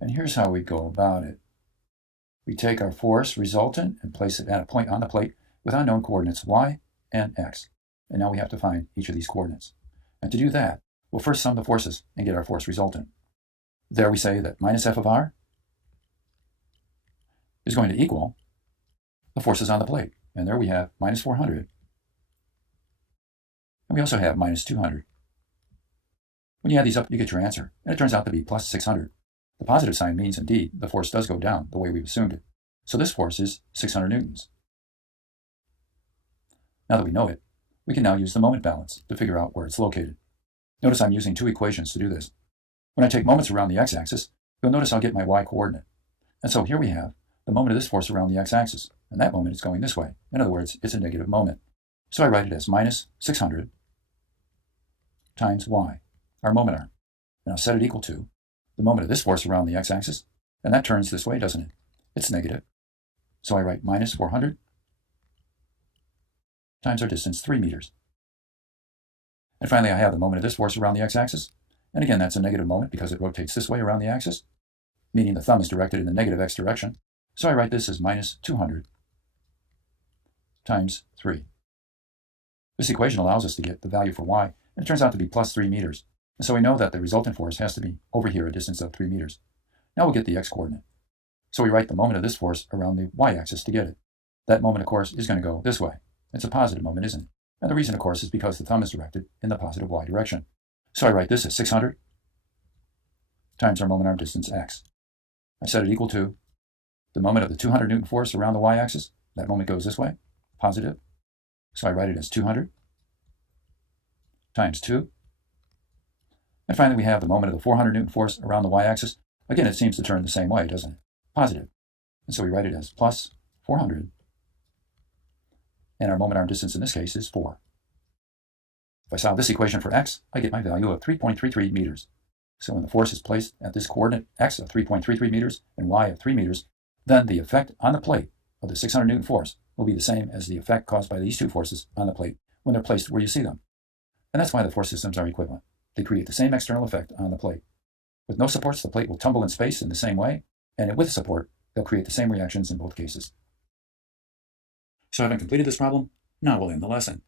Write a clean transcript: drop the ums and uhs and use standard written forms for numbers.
And here's how we go about it. We take our force resultant and place it at a point on the plate with unknown coordinates y and x. And now we have to find each of these coordinates. And to do that, we'll first sum the forces and get our force resultant. There we say that minus F of r is going to equal the forces on the plate. And there we have minus 400. And we also have minus 200. When you add these up, you get your answer. And it turns out to be plus 600. The positive sign means, indeed, the force does go down the way we've assumed it. So this force is 600 newtons. Now that we know it, we can now use the moment balance to figure out where it's located. Notice I'm using two equations to do this. When I take moments around the x-axis, you'll notice I'll get my y-coordinate. And so here we have the moment of this force around the x-axis, and that moment is going this way. In other words, it's a negative moment. So I write it as minus 600 times y, our moment arm. And I'll set it equal to the moment of this force around the x-axis, and that turns this way, doesn't it? It's negative. So I write minus 400 times our distance, 3 meters. And finally, I have the moment of this force around the x-axis. And again, that's a negative moment because it rotates this way around the axis, meaning the thumb is directed in the negative x direction. So I write this as minus 200 times 3. This equation allows us to get the value for y, and it turns out to be plus 3 meters. And so we know that the resultant force has to be over here a distance of 3 meters. Now we'll get the x-coordinate. So we write the moment of this force around the y-axis to get it. That moment, of course, is going to go this way. It's a positive moment, isn't it? And the reason, of course, is because the thumb is directed in the positive y direction. So I write this as 600 times our moment arm distance x. I set it equal to the moment of the 200 Newton force around the y-axis. That moment goes this way, positive. So I write it as 200 times 2. And finally, we have the moment of the 400 Newton force around the y-axis. Again, it seems to turn the same way, doesn't it? Positive. And so we write it as plus 400. And our moment arm distance in this case is 4. If I solve this equation for x, I get my value of 3.33 meters. So when the force is placed at this coordinate x of 3.33 meters and y of 3 meters, then the effect on the plate of the 600 Newton force will be the same as the effect caused by these two forces on the plate when they're placed where you see them. And that's why the force systems are equivalent. They create the same external effect on the plate. With no supports, the plate will tumble in space in the same way, and with support, they'll create the same reactions in both cases. So having completed this problem, now we'll end the lesson.